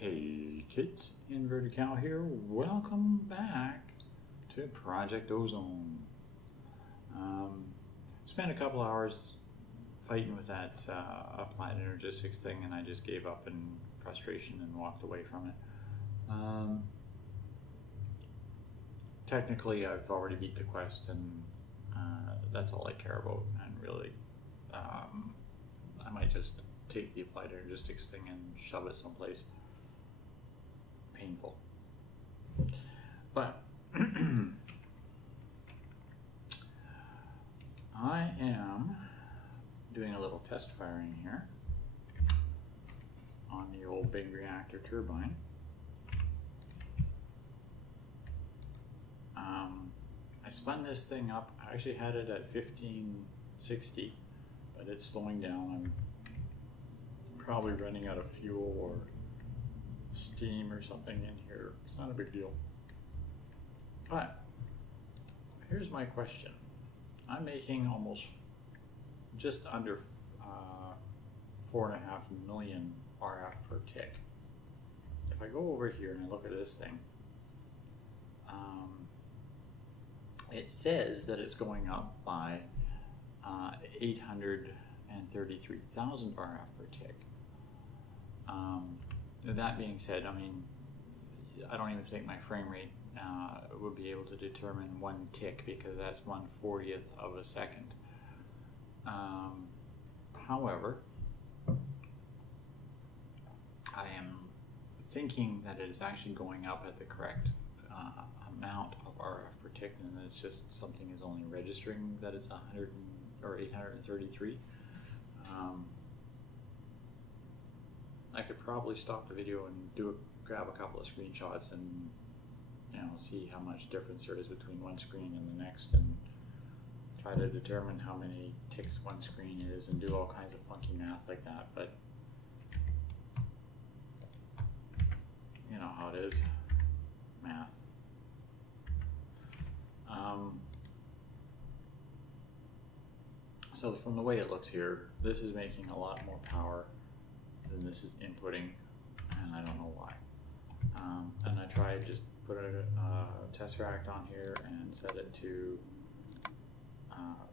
Hey kids, Inverted Cow here. Welcome back to Project Ozone. Spent a couple hours fighting with that applied energistics thing, and I just gave up in frustration and walked away from it. Technically, I've already beat the quest, and that's all I care about. And really, I might just take the applied energistics thing and shove it someplace painful. But I am doing a little test firing here on the old big reactor turbine. I spun this thing up. I actually had it at 1560, but it's slowing down. I'm probably running out of fuel or steam or something in here. It's not a big deal. But here's my question. I'm making almost just under 4.5 million RF per tick. If I go over here and I look at this thing, it says that it's going up by 833,000 RF per tick. That being said, I mean, I don't even think my frame rate would be able to determine 1 tick, because that's 1/40th of a second. However, I am thinking that it is actually going up at the correct amount of RF per tick, and it's just something is only registering that it's 100 or 833. I could probably stop the video and grab a couple of screenshots and see how much difference there is between one screen and the next, and try to determine how many ticks one screen is, and do all kinds of funky math like that. But you know how it is, math. So from the way it looks here, this is making a lot more power than this is inputting, and I don't know why. And I tried just put a tesseract on here and set it to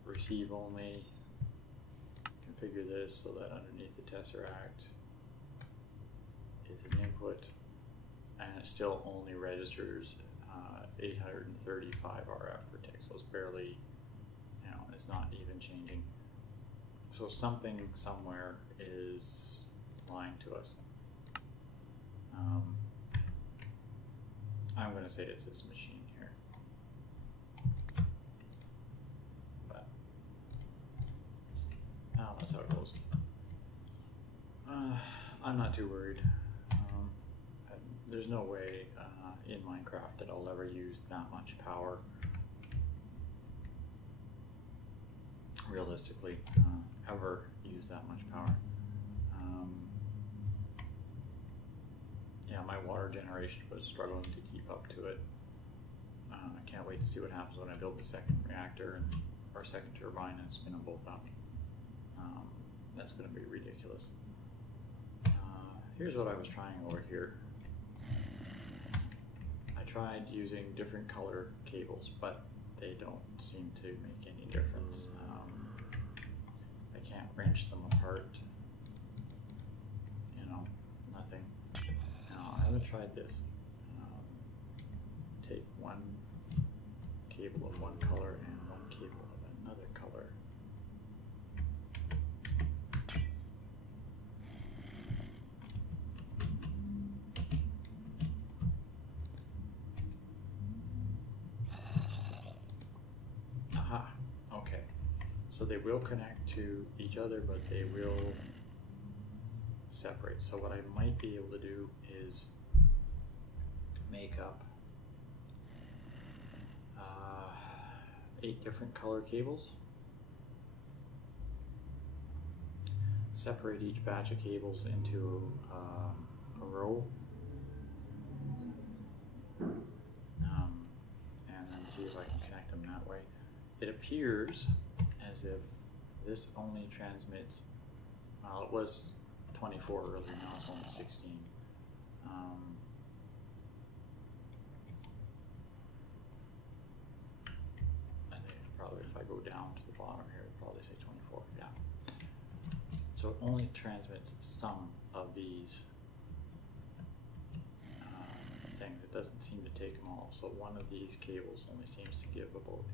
receive only. Configure this so that underneath the tesseract is an input, and it still only registers 835 RF per tick, so it's barely, it's not even changing. So something somewhere is lying to us. I'm going to say it's this machine here. But that's how it goes. I'm not too worried. There's no way in Minecraft that I'll ever use that much power. Realistically, ever use that much power. Yeah, my water generation was struggling to keep up to it. I can't wait to see what happens when I build the second reactor or second turbine and spin them both up. That's going to be ridiculous. Here's what I was trying over here. I tried using different color cables, but they don't seem to make any difference. I can't wrench them apart. Nothing. Now, I haven't tried this. Take one cable of one color and one cable of another color. Aha, okay. So they will connect to each other, but they will separate. So what I might be able to do is make up 8 different color cables, separate each batch of cables into a row, and then see if I can connect them that way. It appears as if this only transmits, well, it was 24 earlier, now it's only 16. I think probably if I go down to the bottom here, it'll probably say 24. Yeah. So it only transmits some of these things. It doesn't seem to take them all. So one of these cables only seems to give about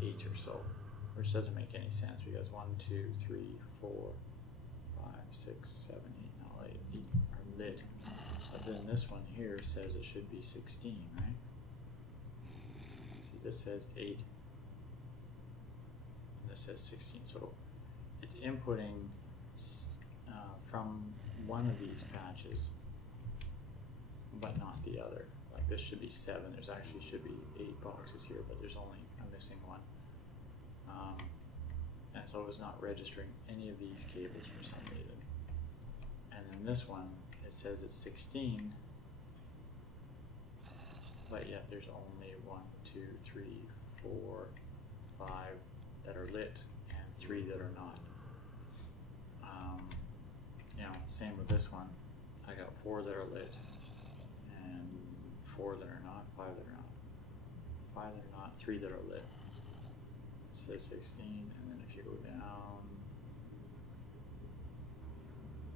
8 or so, which doesn't make any sense because 1, 2, 3, 4, 5, 6, 7, 8, no, 8 are lit. But then this one here says it should be 16, right? See, this says 8, and this says 16. So it's inputting from one of these patches, but not the other. Like this should be 7. There's actually should be 8 boxes here, but there's only a missing one. And so it's not registering any of these cables for some reason. And then this one, it says it's 16, but yet there's only 1, 2, 3, 4, 5 that are lit and 3 that are not. You know, same with this one. I got 4 that are lit and 4 that are not, 5 that are not, 5 that are not, 3 that are lit. It says 16, and then if you go down,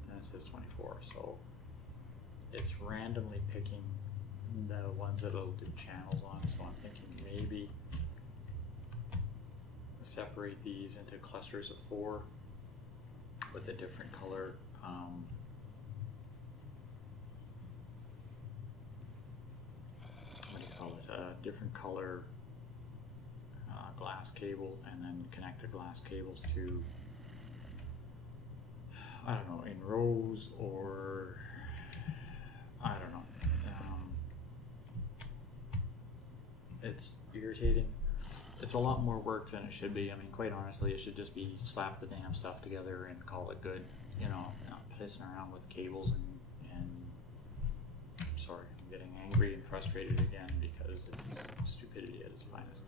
then it says 24. So it's randomly picking the ones that it'll do channels on. So I'm thinking maybe separate these into clusters of 4 with a different color. What do you call it? A different color glass cable, and then connect the glass cables to, I don't know, in rows, or I don't know. It's irritating. It's a lot more work than it should be. I mean, quite honestly, it should just be slap the damn stuff together and call it good. You know, not pissing around with cables and sorry, I'm getting angry and frustrated again because this is stupidity at its finest.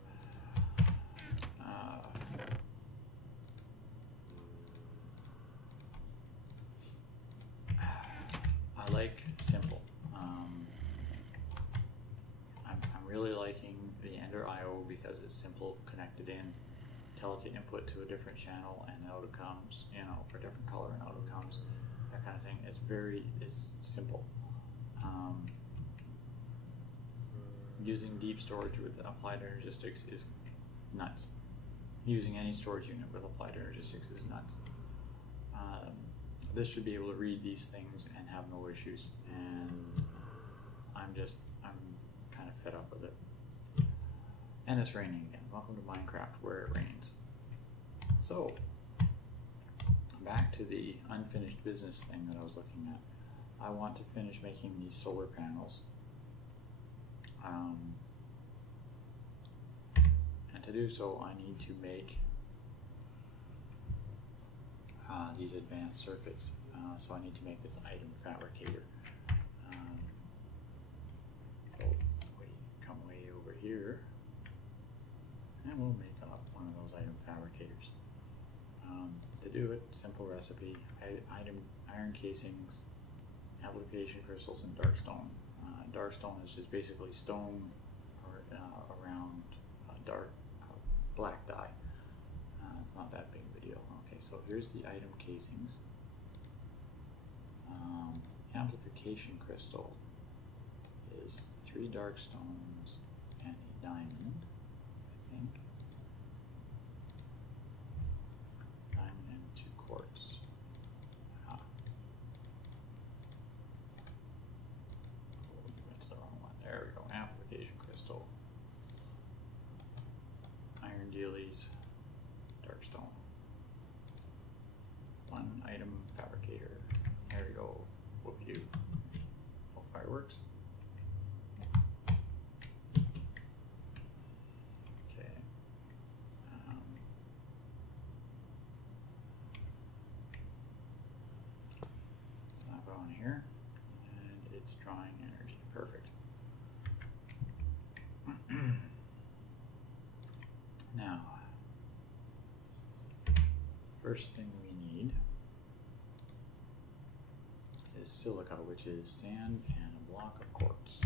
I like simple. I'm really liking the Ender IO because it's simple, connected in, tell it to input to a different channel and out it comes, you know, for a different color and out it comes, that kind of thing. It's simple. Using deep storage with applied energistics is nuts. Using any storage unit with applied energistics is nuts. This should be able to read these things and have no issues, and I'm kind of fed up with it. And it's raining again. Welcome to Minecraft where it rains. So, back to the unfinished business thing that I was looking at. I want to finish making these solar panels. And to do so, I need to make these advanced circuits. So I need to make this item fabricator. So we come way over here, and we'll make up one of those item fabricators. To do it, simple recipe: iron casings, application crystals, and dark stone. Dark stone is just basically stone around black dye. It's not that big of a deal. Okay, so here's the item casings. Amplification crystal is 3 dark stones and a diamond, I think. Diamond and 2 quartz. Oh, went to the wrong one. There we go. Amplification crystal. Iron dealies. Dark stone. 1 item fabricator. There we go. What we do. Oh, fireworks. Okay. Snap it on here, and it's drawing energy. Perfect. Now, first thing we need is silica, which is sand and a block of quartz.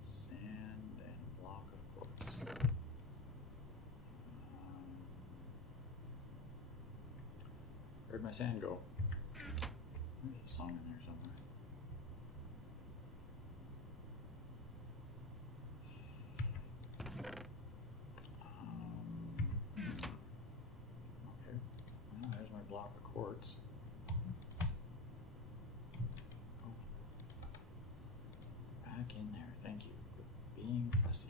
Sand and a block of quartz. Where'd my sand go? There's a song in there somewhere. Okay, well, there's my block of quartz. Oh. Back in there, thank you for being fussy.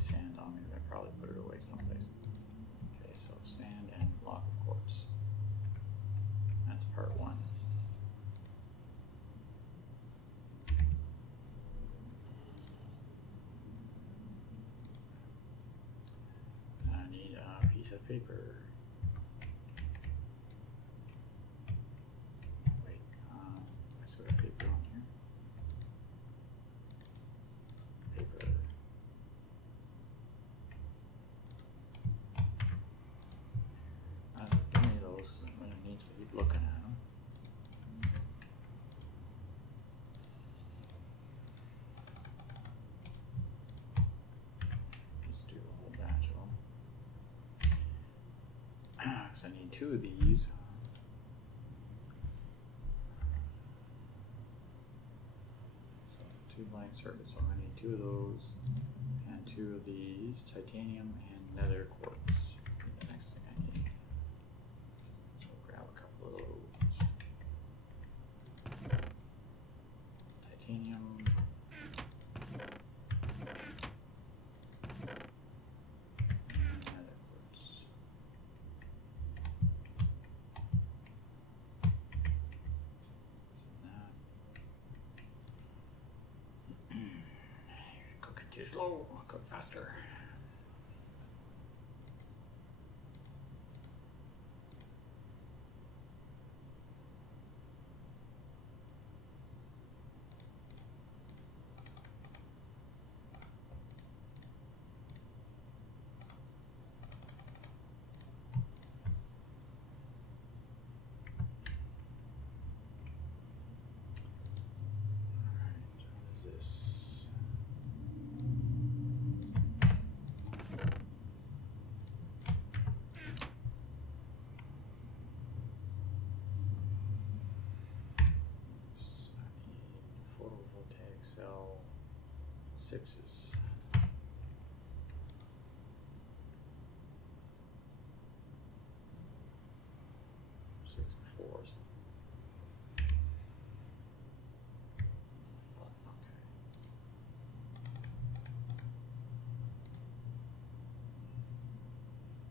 Sand on me, I probably put it away someplace. Okay, so sand and block of quartz. That's part one. I need a piece of paper. Wait, I still got paper on here. Paper. Looking at them. Just do a whole batch of them. Because I need 2 of these. So 2 blank circuits. So I need 2 of those and 2 of these, titanium and nether quartz. The next thing I need. Titanium. Nether quartz. So that. You're cooking too slow. Cook faster. Cell 6s. 6 and 4s. Okay.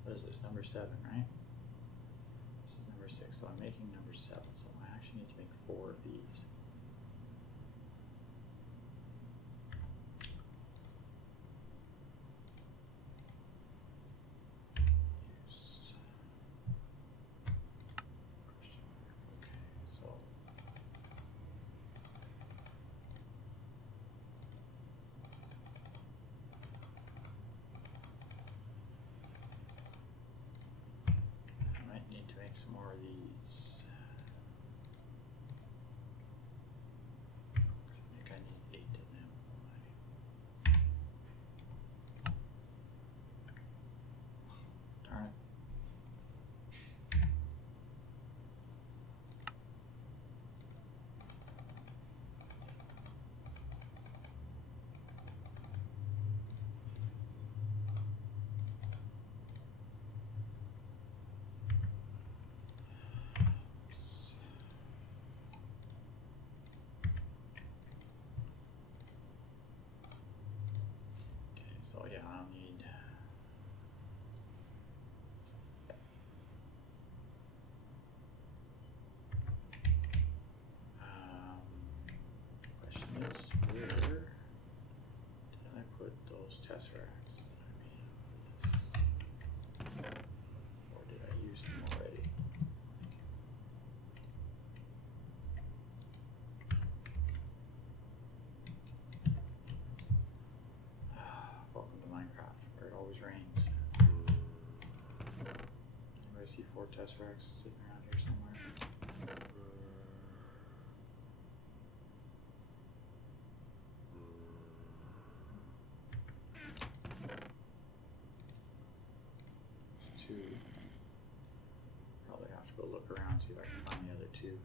What is this? Number 7, right? This is number 6, so I'm making number 7. So I actually need to make 4 of these. Some more of these. I think I need 8 of them. Darn it. So yeah, I'll need question is, where did I put those tesseracts that I made for this? Or did I use them already? see 4 test racks sitting around here somewhere. 2. Probably have to go look around, see if I can find the other 2.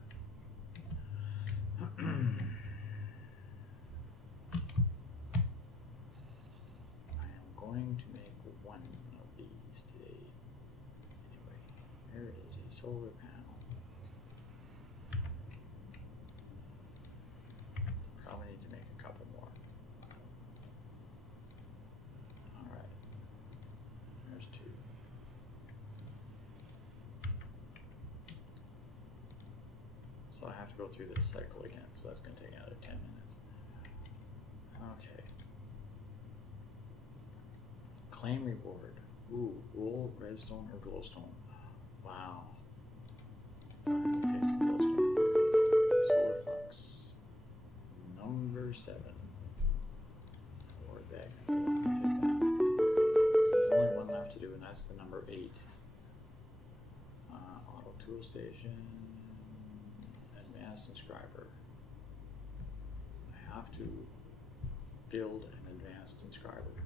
I am going to make one of these today. Anyway, here is a solar panel. Probably need to make a couple more. Alright, there's 2. So I have to go through this cycle again, so that's going to take another 10 minutes. Okay. Claim reward. Ooh, wool, redstone, or glowstone. Wow. Okay, so glowstone. Solar flux. Number 7. Forward back. So there's only one left to do, and that's the number 8. Auto tool station. Advanced inscriber. I have to build an advanced inscriber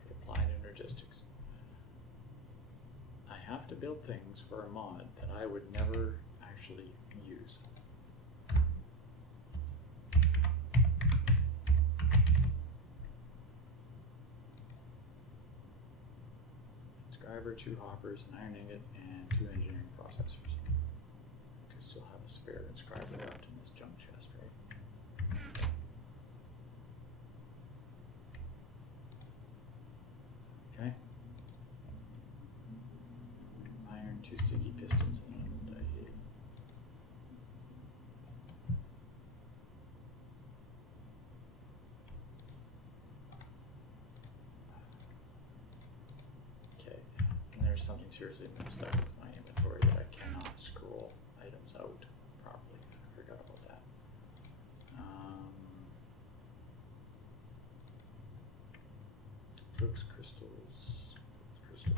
for applied energistics. I have to build things for a mod that I would never actually use. Inscriber, 2 hoppers, an iron ingot, and 2 engineering processors. I can still have a spare inscriber left in this junk chest, right? Okay. Iron, 2 sticky pistons, and a okay. And there's something seriously messed up with my inventory that I cannot scroll items out properly. I forgot about that. Flux crystals. I have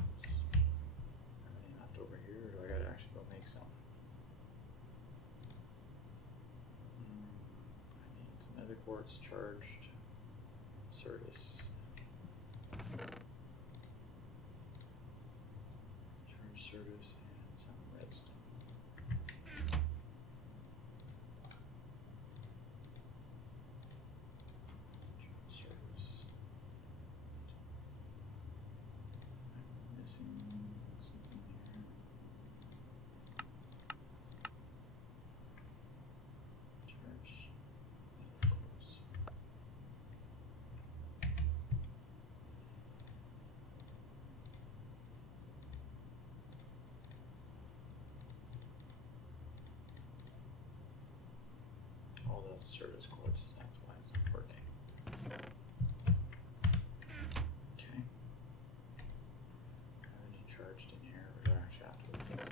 any left over here, or do I gotta actually go make some? I need some nether quartz, charged Certus. Charged Certus and some redstone. Certus. I'm missing something here. Charge. Of course. All those Certus quartz, that's why it's not working. Okay. Have any charged in here, or do I actually have to look at this?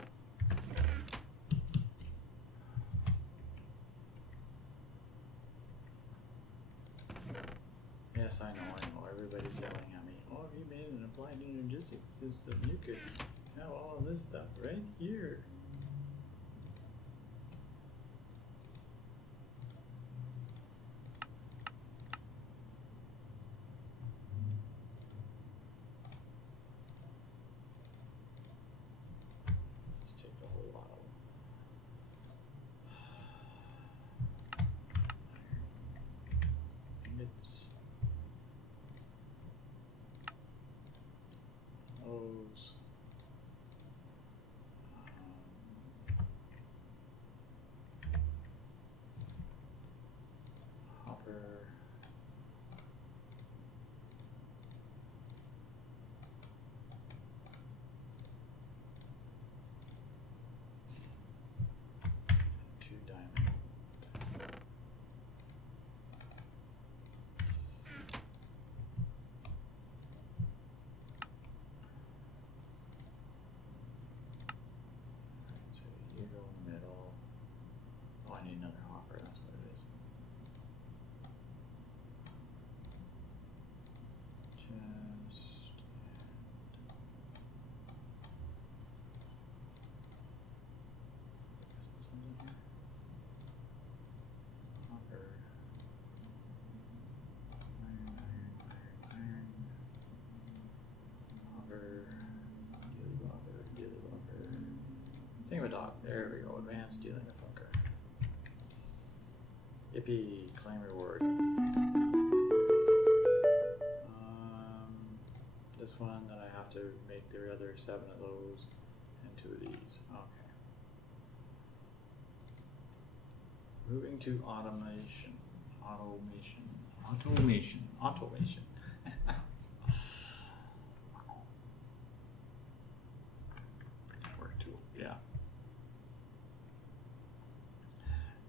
Yes, I know. Everybody's yelling at me. Oh, if you made an applied energistics system, you could have all of this stuff right here. Let's take the whole lot of them. Ingots. Those. Thingamajig. There we go. Advanced dealing with Funker. Yippee! Claim reward. This one that I have to make the other 7 of those and 2 of these. Okay. Moving to automation. Automation. Work tool. Yeah.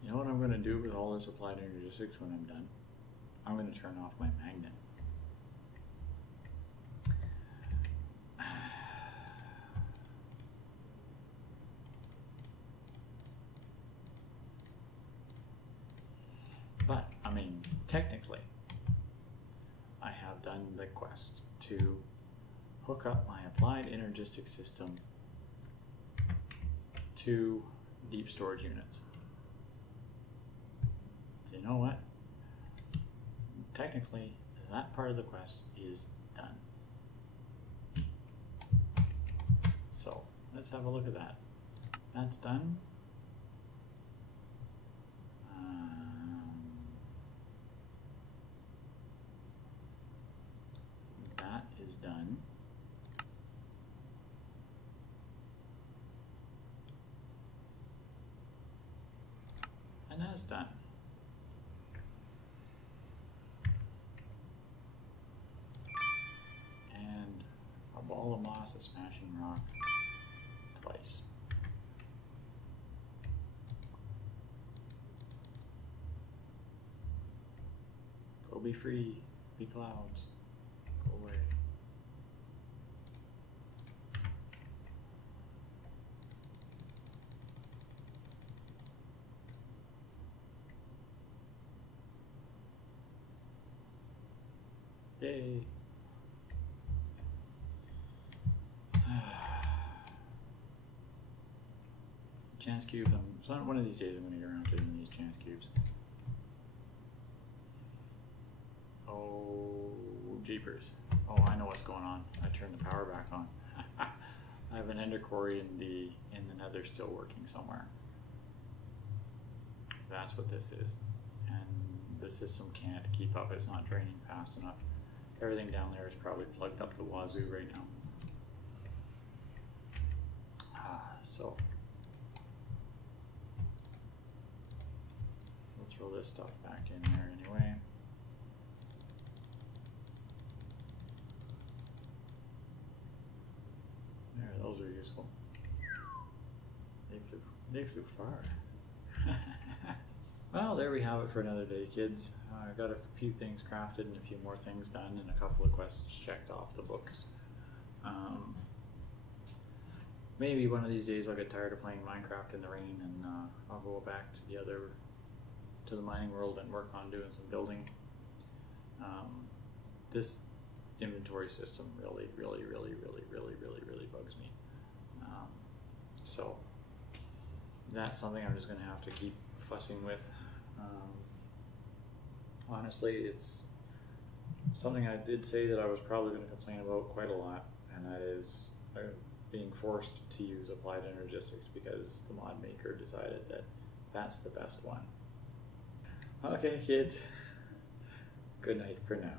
You know what I'm going to do with all this applied energistics when I'm done? I'm going to turn off my magnet. But, I mean, technically, I have done the quest to hook up my applied energistic system to deep storage units. So you know what? Technically, that part of the quest is done. So, let's have a look at that. That's done. That is done. And that's done. And a ball of moss is smashing rock twice. Go be free, be clouds, go away. Yay. Chance cubes. So one of these days I'm going to get around to doing these chance cubes. Oh, jeepers. Oh, I know what's going on. I turned the power back on. I have an ender core in the nether still working somewhere. That's what this is. And the system can't keep up. It's not draining fast enough. Everything down there is probably plugged up the wazoo right now. So we'll throw this stuff back in there anyway. There, those are useful. They flew far. Well, there we have it for another day, kids. I got a few things crafted and a few more things done and a couple of quests checked off the books. Maybe one of these days I'll get tired of playing Minecraft in the rain and I'll go back to the mining world and work on doing some building. This inventory system really bugs me. So that's something I'm just going to have to keep fussing with. Honestly, it's something I did say that I was probably going to complain about quite a lot, and that is being forced to use applied energistics because the mod maker decided that that's the best one. Okay, kids. Good night for now.